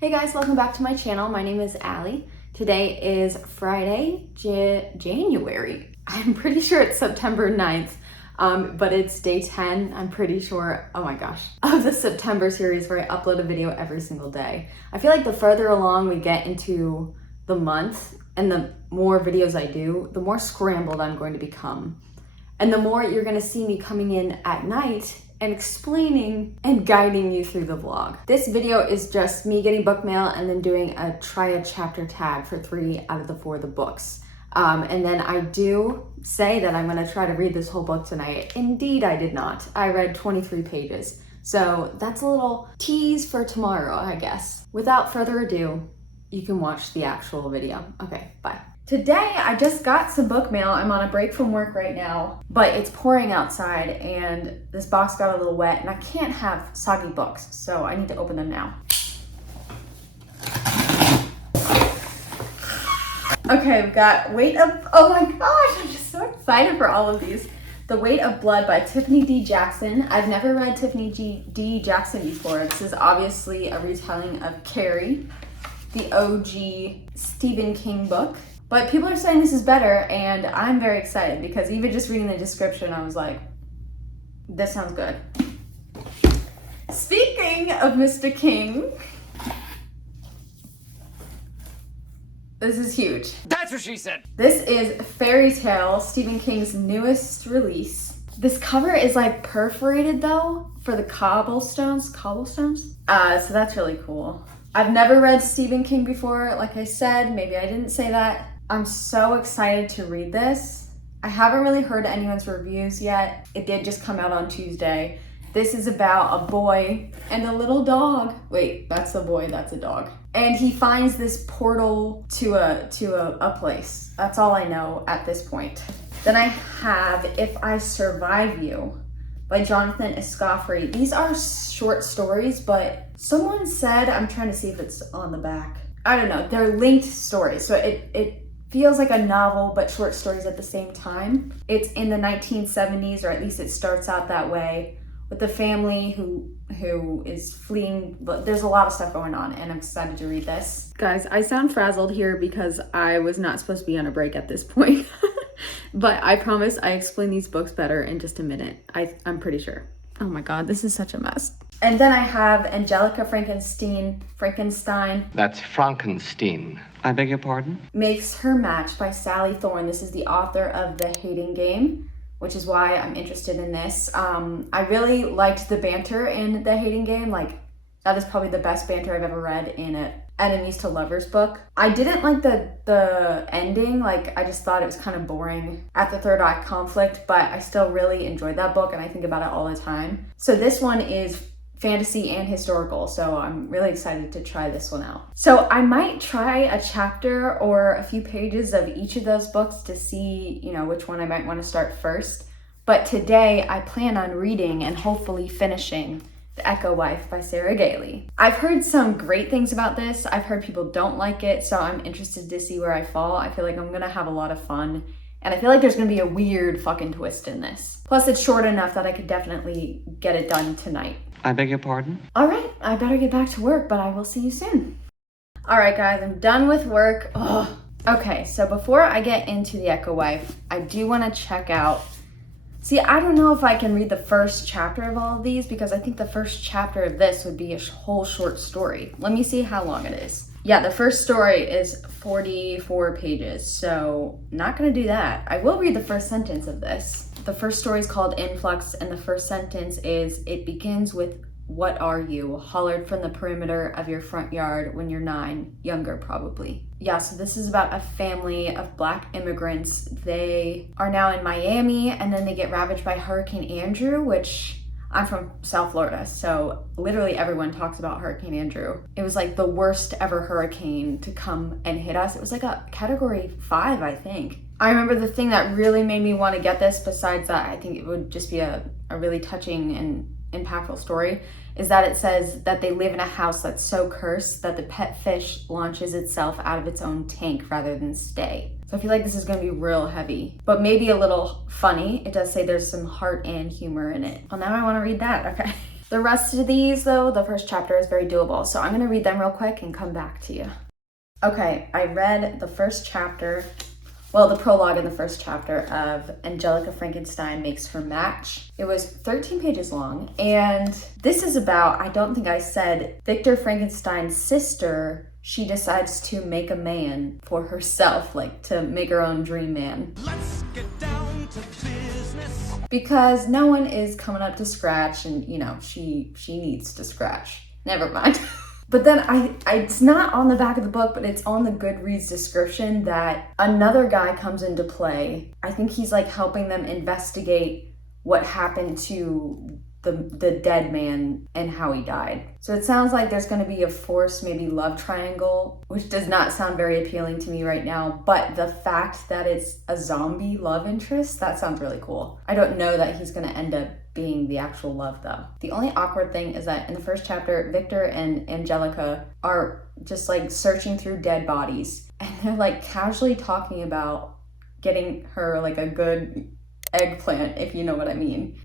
Hey guys, welcome back to my channel. My name is Allie. Today is Friday, January. I'm pretty sure it's September 9th, but it's day 10, I'm pretty sure, oh my gosh, of the September series where I upload a video every single day. I feel like the further along we get into the month and the more videos I do, the more scrambled I'm going to become. And the more you're gonna see me coming in at night and explaining and guiding you through the vlog. This video is just me getting book mail and then doing a try a chapter tag for 3 out of the 4 of the books. And then I do say that I'm gonna try to read this whole book tonight. Indeed, I did not. I read 23 pages. So that's a little tease for tomorrow, I guess. Without further ado, you can watch the actual video. Okay, bye. Today, I just got some book mail. I'm on a break from work right now, but it's pouring outside and this box got a little wet and I can't have soggy books, so I need to open them now. Okay, we've got oh my gosh, I'm just so excited for all of these. The Weight of Blood by Tiffany D. Jackson. I've never read Tiffany D. Jackson before. This is obviously a retelling of Carrie, the OG Stephen King book. But people are saying this is better, and I'm very excited because even just reading the description, I was like, this sounds good. Speaking of Mr. King, this is huge. That's what she said. This is Fairy Tale, Stephen King's newest release. This cover is like perforated though for the cobblestones. So that's really cool. I've never read Stephen King before, like I said, maybe I didn't say that. I'm so excited to read this. I haven't really heard anyone's reviews yet. It did just come out on Tuesday. This is about a boy and a little dog. Wait, that's a boy, that's a dog. And he finds this portal to a place. That's all I know at this point. Then I have If I Survive You by Jonathan Escoffery. These are short stories, but someone said, I'm trying to see if it's on the back. I don't know, they're linked stories. So it feels like a novel, but short stories at the same time. It's in the 1970s, or at least it starts out that way, with a family who is fleeing. There's a lot of stuff going on, and I'm excited to read this. Guys, I sound frazzled here because I was not supposed to be on a break at this point. But I promise I explain these books better in just a minute. I'm pretty sure. Oh my God, this is such a mess. And then I have Angelica Frankenstein. That's Frankenstein. I beg your pardon? Makes Her Match by Sally Thorne. This is the author of The Hating Game, which is why I'm interested in this. I really liked the banter in The Hating Game. Like, that is probably the best banter I've ever read in an enemies to lovers book. I didn't like the ending. Like, I just thought it was kind of boring at the third act conflict, but I still really enjoyed that book and I think about it all the time. So this one is fantasy and historical, so I'm really excited to try this one out. So I might try a chapter or a few pages of each of those books to see, which one I might want to start first. But today I plan on reading and hopefully finishing The Echo Wife by Sarah Gailey. I've heard some great things about this. I've heard people don't like it, so I'm interested to see where I fall. I feel like I'm gonna have a lot of fun, and I feel like there's gonna be a weird fucking twist in this. Plus it's short enough that I could definitely get it done tonight. I beg your pardon? All right, I better get back to work, but I will see you soon. All right, guys, I'm done with work. Ugh. Okay, so before I get into The Echo Wife, I do want to check out. See, I don't know if I can read the first chapter of all of these because I think the first chapter of this would be a whole short story. Let me see how long it is. Yeah, the first story is 44 pages, so not gonna do that. I will read the first sentence of this. The first story is called Influx, and the first sentence is, it begins with, "What are you?" hollered from the perimeter of your front yard when you're 9, younger probably. Yeah, so this is about a family of Black immigrants. They are now in Miami, and then they get ravaged by Hurricane Andrew, which I'm from South Florida, so literally everyone talks about Hurricane Andrew. It was like the worst ever hurricane to come and hit us. It was like a category 5, I think. I remember the thing that really made me want to get this, besides that I think it would just be a really touching and impactful story, is that it says that they live in a house that's so cursed that the pet fish launches itself out of its own tank rather than stay. So I feel like this is gonna be real heavy, but maybe a little funny. It does say there's some heart and humor in it. Well, now I wanna read that, okay. The rest of these though, the first chapter is very doable. So I'm gonna read them real quick and come back to you. Okay, I read the first chapter, well, the prologue in the first chapter of Angelica Frankenstein Makes Her Match. It was 13 pages long, and this is about, I don't think I said, Victor Frankenstein's sister. She decides to make a man for herself, like to make her own dream man. Let's get down to business. Because no one is coming up to scratch, and you know, she needs to scratch. Never mind. But then it's not on the back of the book, but it's on the Goodreads description that another guy comes into play. I think he's like helping them investigate what happened to the dead man and how he died. So it sounds like there's going to be a forced maybe love triangle, which does not sound very appealing to me right now. But the fact that it's a zombie love interest, that sounds really cool. I don't know that he's going to end up being the actual love though. The only awkward thing is that in the first chapter, Victor and Angelica are just like searching through dead bodies, and they're like casually talking about getting her like a good eggplant, if you know what I mean.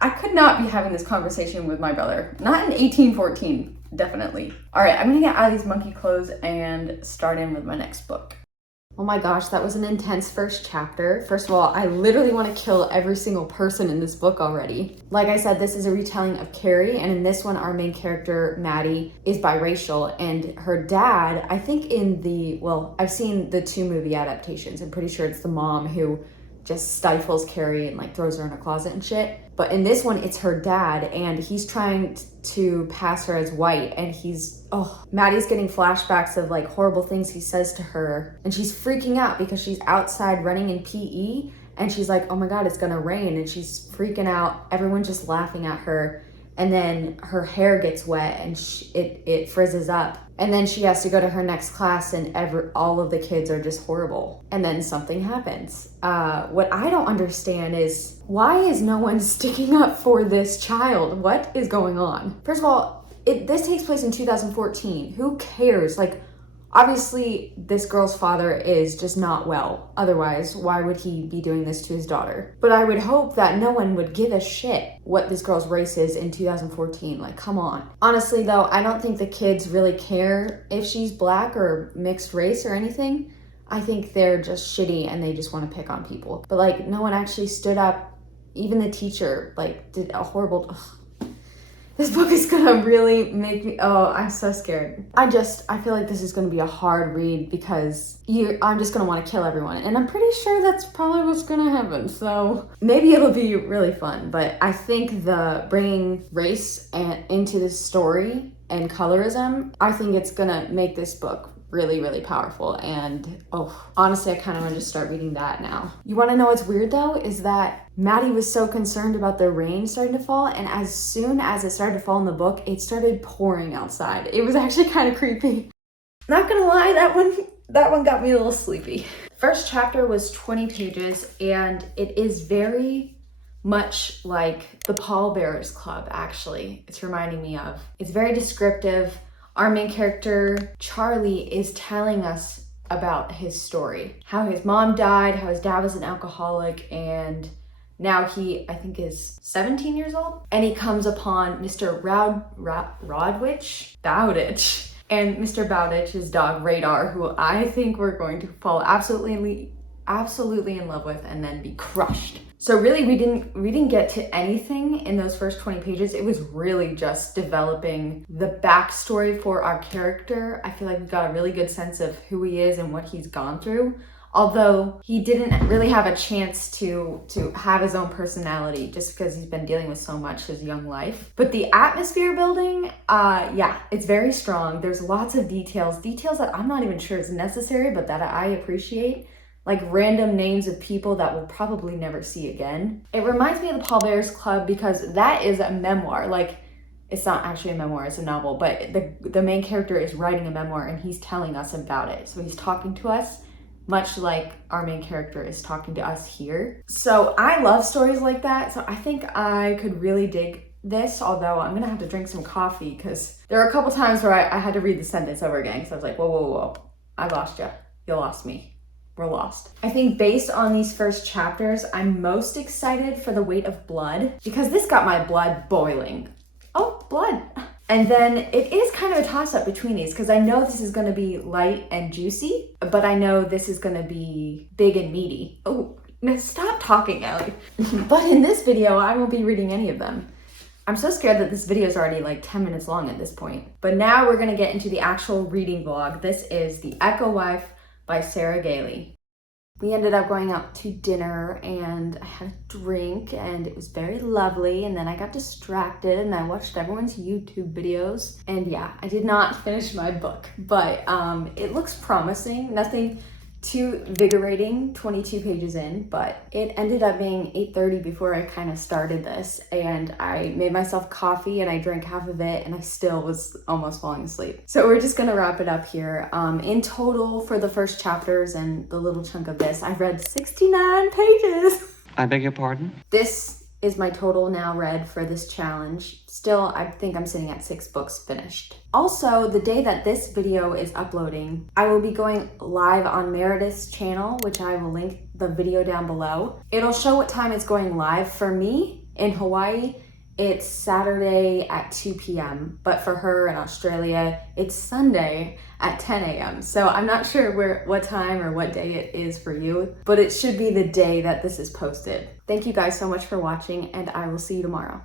I could not be having this conversation with my brother. Not in 1814, definitely. All right, I'm gonna get out of these monkey clothes and start in with my next book. Oh my gosh, that was an intense first chapter. First of all, I literally want to kill every single person in this book already. Like I said, this is a retelling of Carrie, and in this one, our main character, Maddie, is biracial, and her dad, I think I've seen the 2 movie adaptations. I'm pretty sure it's the mom who just stifles Carrie and like throws her in a closet and shit. But in this one, it's her dad, and he's trying to pass her as white, and Maddie's getting flashbacks of like horrible things he says to her, and she's freaking out because she's outside running in PE, and she's like, oh my God, it's gonna rain, and she's freaking out. Everyone's just laughing at her, and then her hair gets wet and it frizzes up. And then she has to go to her next class, and all of the kids are just horrible. And then something happens. What I don't understand is, why is no one sticking up for this child? What is going on? First of all, this takes place in 2014. Who cares? Like, obviously, this girl's father is just not well. Otherwise, why would he be doing this to his daughter? But I would hope that no one would give a shit what this girl's race is in 2014. Like, come on. Honestly, though, I don't think the kids really care if she's black or mixed race or anything. I think they're just shitty and they just want to pick on people. But, like, no one actually stood up. Even the teacher, like, did a horrible... This book is gonna really make me, I'm so scared. I feel like this is gonna be a hard read because I'm just gonna wanna kill everyone. And I'm pretty sure that's probably what's gonna happen. So maybe it'll be really fun, but I think the bringing race into this story and colorism, I think it's gonna make this book really, really powerful. And honestly, I kind of want to just start reading that now. You want to know what's weird though? Is that Maddie was so concerned about the rain starting to fall, and as soon as it started to fall in the book, it started pouring outside. It was actually kind of creepy. Not gonna lie, that one got me a little sleepy. First chapter was 20 pages, and it is very much like the Pallbearers Club, actually. It's reminding me of. It's very descriptive. Our main character, Charlie, is telling us about his story. How his mom died, how his dad was an alcoholic, and now he, I think, is 17 years old. And he comes upon Mr. Bowditch. And Mr. Bowditch's dog, Radar, who I think we're going to fall absolutely in love with and then be crushed. So really, we didn't get to anything in those first 20 pages. It was really just developing the backstory for our character. I feel like we got a really good sense of who he is and what he's gone through. Although he didn't really have a chance to have his own personality just because he's been dealing with so much his young life. But the atmosphere building, it's very strong. There's lots of details that I'm not even sure is necessary, but that I appreciate. Like random names of people that we'll probably never see again. It reminds me of the Pallbearers Club because that is a memoir. Like, it's not actually a memoir, it's a novel, but the main character is writing a memoir and he's telling us about it. So he's talking to us, much like our main character is talking to us here. So I love stories like that. So I think I could really dig this, although I'm gonna have to drink some coffee because there are a couple times where I had to read the sentence over again because I was like, whoa, I lost you. You lost me. We're lost. I think based on these first chapters, I'm most excited for The Weight of Blood because this got my blood boiling. Oh, blood. And then it is kind of a toss-up between these because I know this is going to be light and juicy, but I know this is going to be big and meaty. Oh, now stop talking, Ellie. But in this video, I won't be reading any of them. I'm so scared that this video is already like 10 minutes long at this point. But now we're going to get into the actual reading vlog. This is The Echo Wife by Sarah Gailey. We ended up going out to dinner and I had a drink and it was very lovely, and then I got distracted and I watched everyone's YouTube videos, and yeah, I did not finish my book, but it looks promising. Nothing too invigorating, 22 pages in, but it ended up being 8:30 before I kind of started this, and I made myself coffee and I drank half of it and I still was almost falling asleep. So we're just gonna wrap it up here. In total for the first chapters and the little chunk of this, I've read 69 pages. I beg your pardon? This is my total now read for this challenge. Still, I think I'm sitting at 6 books finished. Also, the day that this video is uploading, I will be going live on Meredith's channel, which I will link the video down below. It'll show what time it's going live. For me, in Hawaii, it's Saturday at 2 p.m. But for her in Australia, it's Sunday at 10 a.m. So I'm not sure what time or what day it is for you, but it should be the day that this is posted. Thank you guys so much for watching, and I will see you tomorrow.